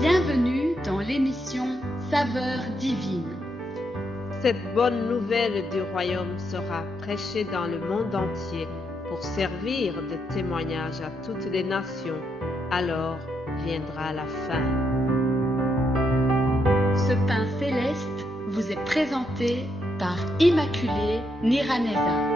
Bienvenue dans l'émission Saveurs divines. Cette bonne nouvelle du royaume sera prêchée dans le monde entier pour servir de témoignage à toutes les nations. Alors viendra la fin. Ce pain céleste vous est présenté par Immaculée Niraneza.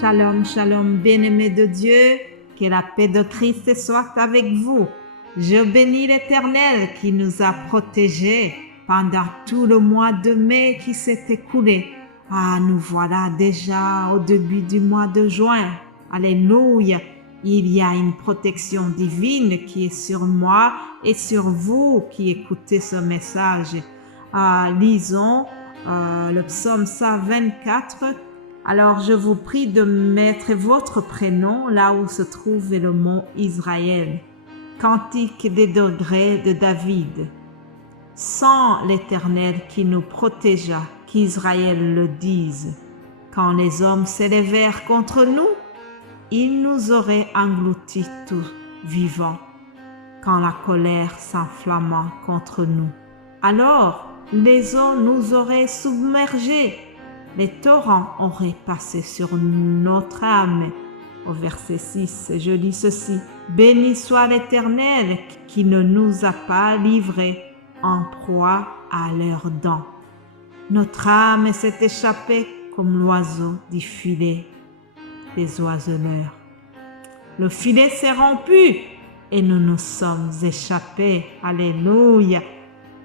Shalom, shalom, bien-aimés de Dieu, que la paix de Christ soit avec vous. Je bénis l'Éternel qui nous a protégés pendant tout le mois de mai qui s'est écoulé. Nous voilà déjà au début du mois de juin. Alléluia, il y a une protection divine qui est sur moi et sur vous qui écoutez ce message. Lisons le psaume 124. Alors, je vous prie de mettre votre prénom là où se trouve le mot Israël. Cantique des degrés de David. Sans l'Éternel qui nous protégea, qu'Israël le dise. Quand les hommes s'élevèrent contre nous, ils nous auraient engloutis tous vivants. Quand la colère s'enflamma contre nous, alors les eaux nous auraient submergés. Les torrents auraient passé sur notre âme. Au verset 6, je lis ceci. Béni soit l'Éternel qui ne nous a pas livrés en proie à leurs dents. Notre âme s'est échappée comme l'oiseau du filet des oiseleurs. Le filet s'est rompu et nous nous sommes échappés. Alléluia.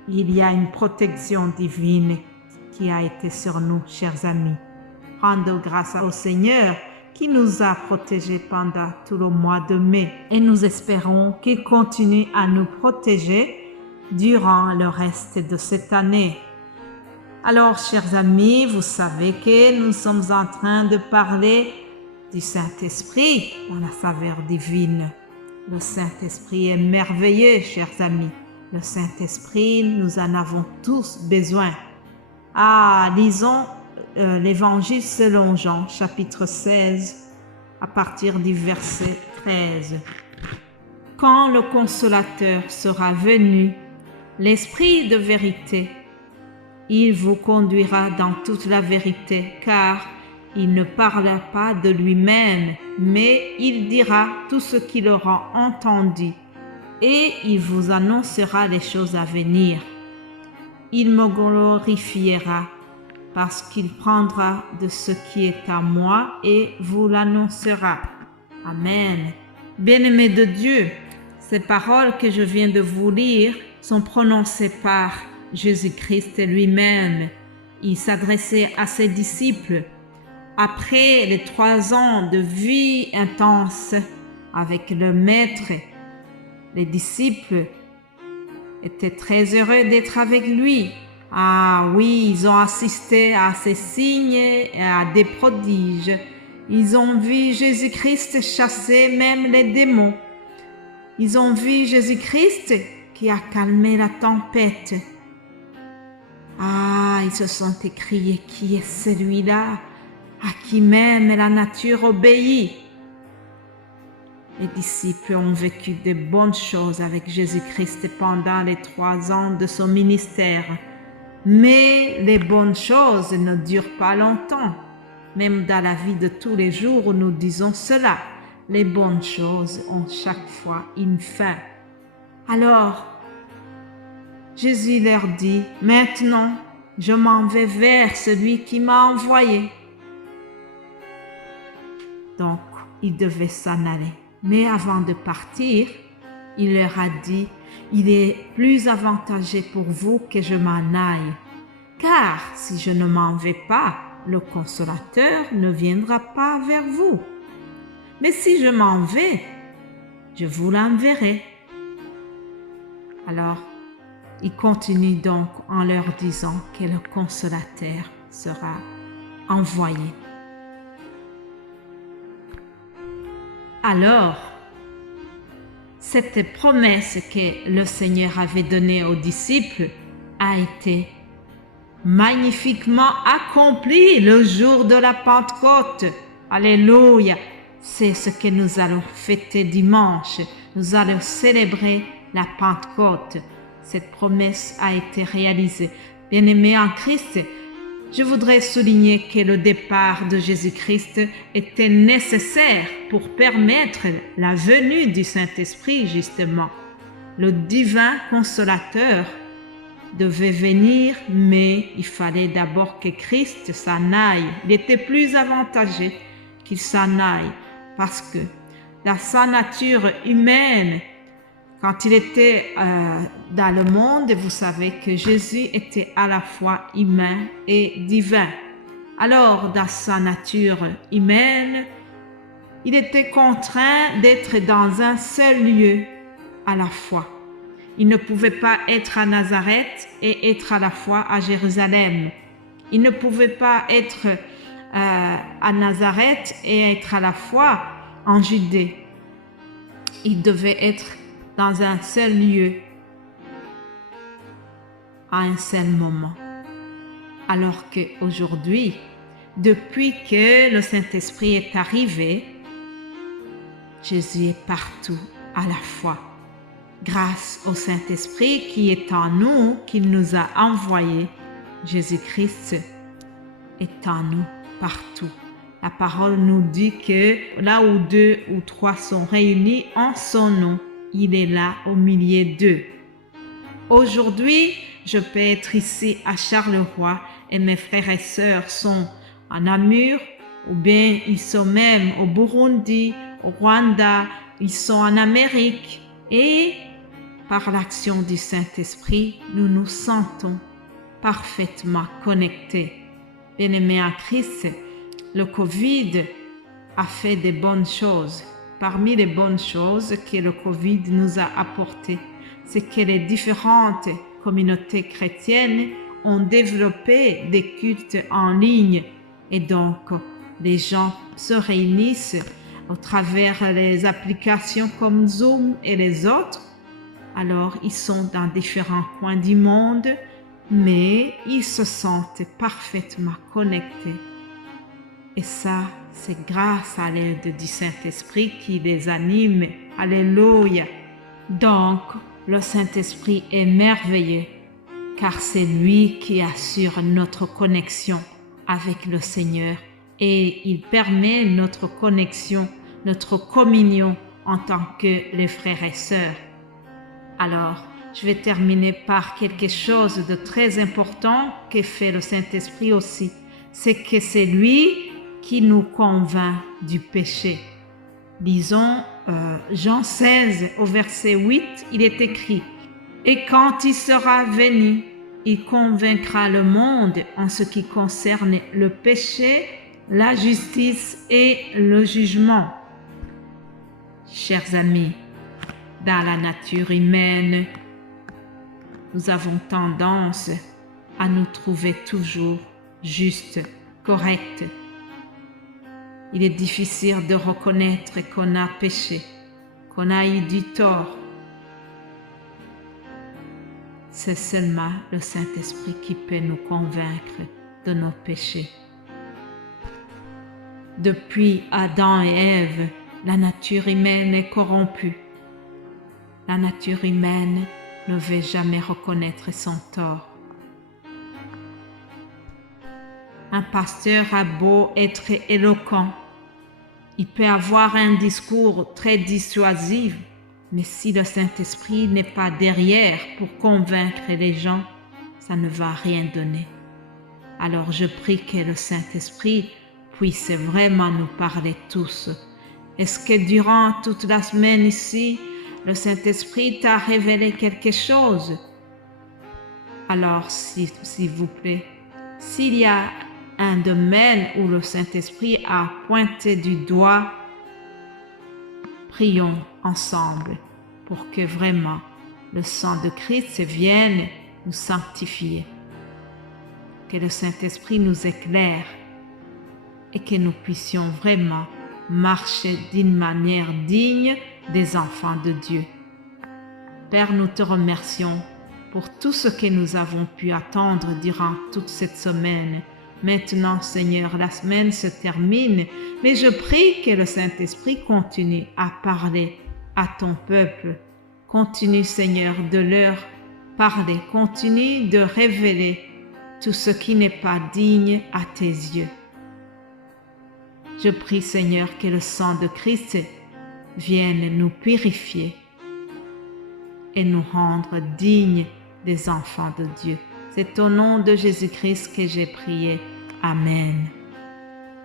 Il y a une protection divine qui a été sur nous, chers amis. Rendons grâce au Seigneur qui nous a protégés pendant tout le mois de mai et nous espérons qu'il continue à nous protéger durant le reste de cette année. Alors, chers amis, vous savez que nous sommes en train de parler du Saint-Esprit dans la saveur divine. Le Saint-Esprit est merveilleux, chers amis. Le Saint-Esprit, nous en avons tous besoin. Lisons l'Évangile selon Jean, chapitre 16, à partir du verset 13. Quand le Consolateur sera venu, l'Esprit de vérité, il vous conduira dans toute la vérité, car il ne parlera pas de lui-même, mais il dira tout ce qu'il aura entendu, et il vous annoncera les choses à venir. Il me glorifiera parce qu'il prendra de ce qui est à moi et vous l'annoncera. Amen. Bien-aimés de Dieu, ces paroles que je viens de vous lire sont prononcées par Jésus-Christ lui-même. Il s'adressait à ses disciples. Après les 3 ans de vie intense avec le Maître, les disciples étaient très heureux d'être avec lui. Oui, ils ont assisté à ces signes et à des prodiges. Ils ont vu Jésus-Christ chasser même les démons. Ils ont vu Jésus-Christ qui a calmé la tempête. Ils se sont écriés, qui est celui-là à qui même la nature obéit? Les disciples ont vécu de bonnes choses avec Jésus-Christ pendant les 3 ans de son ministère. Mais les bonnes choses ne durent pas longtemps. Même dans la vie de tous les jours, nous disons cela. Les bonnes choses ont chaque fois une fin. Alors, Jésus leur dit, « Maintenant, je m'en vais vers celui qui m'a envoyé. » Donc, ils devaient s'en aller. Mais avant de partir, il leur a dit, « Il est plus avantageux pour vous que je m'en aille, car si je ne m'en vais pas, le Consolateur ne viendra pas vers vous. Mais si je m'en vais, je vous l'enverrai. » Alors, il continue donc en leur disant que le Consolateur sera envoyé. Alors, cette promesse que le Seigneur avait donnée aux disciples a été magnifiquement accomplie le jour de la Pentecôte. Alléluia! C'est ce que nous allons fêter dimanche. Nous allons célébrer la Pentecôte. Cette promesse a été réalisée. Bien-aimés en Christ, je voudrais souligner que le départ de Jésus-Christ était nécessaire pour permettre la venue du Saint-Esprit, justement. Le divin consolateur devait venir, mais il fallait d'abord que Christ s'en aille. Il était plus avantageux qu'il s'en aille parce que dans sa nature humaine, quand il était dans le monde, vous savez que Jésus était à la fois humain et divin. Alors, dans sa nature humaine, il était contraint d'être dans un seul lieu à la fois. Il ne pouvait pas être à Nazareth et être à la fois à Jérusalem. Il ne pouvait pas être à Nazareth et être à la fois en Judée. Il devait être dans un seul lieu, à un seul moment. Alors qu'aujourd'hui, depuis que le Saint-Esprit est arrivé, Jésus est partout à la fois. Grâce au Saint-Esprit qui est en nous, qu'il nous a envoyé, Jésus-Christ est en nous partout. La parole nous dit que là où 2 ou 3 sont réunis en son nom, il est là au milieu d'eux. Aujourd'hui, je peux être ici à Charleroi et mes frères et sœurs sont en Namur, ou bien ils sont même au Burundi, au Rwanda, ils sont en Amérique. Et par l'action du Saint-Esprit, nous nous sentons parfaitement connectés. Bien-aimés en Christ, le Covid a fait des bonnes choses. Parmi les bonnes choses que le Covid nous a apportées, c'est que les différentes communautés chrétiennes ont développé des cultes en ligne et donc les gens se réunissent au travers les applications comme Zoom et les autres. Alors ils sont dans différents coins du monde, mais ils se sentent parfaitement connectés. Et ça, c'est grâce à l'aide du Saint-Esprit qui les anime. Alléluia! Donc, le Saint-Esprit est merveilleux, car c'est lui qui assure notre connexion avec le Seigneur et il permet notre connexion, notre communion en tant que les frères et sœurs. Alors, je vais terminer par quelque chose de très important que fait le Saint-Esprit aussi. C'est que c'est lui qui nous convainc du péché. Lisons Jean 16 au verset 8, il est écrit « Et quand il sera venu, il convaincra le monde en ce qui concerne le péché, la justice et le jugement. » Chers amis, dans la nature humaine, nous avons tendance à nous trouver toujours justes, corrects. Il est difficile de reconnaître qu'on a péché, qu'on a eu du tort. C'est seulement le Saint-Esprit qui peut nous convaincre de nos péchés. Depuis Adam et Ève, la nature humaine est corrompue. La nature humaine ne veut jamais reconnaître son tort. Un pasteur a beau être éloquent, il peut avoir un discours très dissuasif, mais si le Saint-Esprit n'est pas derrière pour convaincre les gens, ça ne va rien donner. Alors je prie que le Saint-Esprit puisse vraiment nous parler tous. Est-ce que durant toute la semaine ici, le Saint-Esprit t'a révélé quelque chose? Alors, s'il vous plaît, s'il y a un domaine où le Saint-Esprit a pointé du doigt, prions ensemble pour que vraiment le sang de Christ vienne nous sanctifier. Que le Saint-Esprit nous éclaire et que nous puissions vraiment marcher d'une manière digne des enfants de Dieu. Père, nous te remercions pour tout ce que nous avons pu attendre durant toute cette semaine. Maintenant, Seigneur, la semaine se termine, mais je prie que le Saint-Esprit continue à parler à ton peuple. Continue, Seigneur, de leur parler. Continue de révéler tout ce qui n'est pas digne à tes yeux. Je prie, Seigneur, que le sang de Christ vienne nous purifier et nous rendre dignes des enfants de Dieu. C'est au nom de Jésus-Christ que j'ai prié. Amen.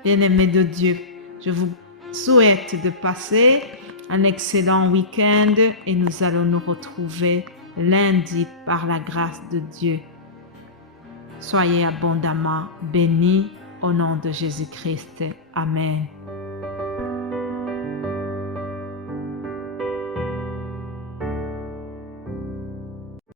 Bien-aimés de Dieu, je vous souhaite de passer un excellent week-end et nous allons nous retrouver lundi par la grâce de Dieu. Soyez abondamment bénis au nom de Jésus-Christ. Amen.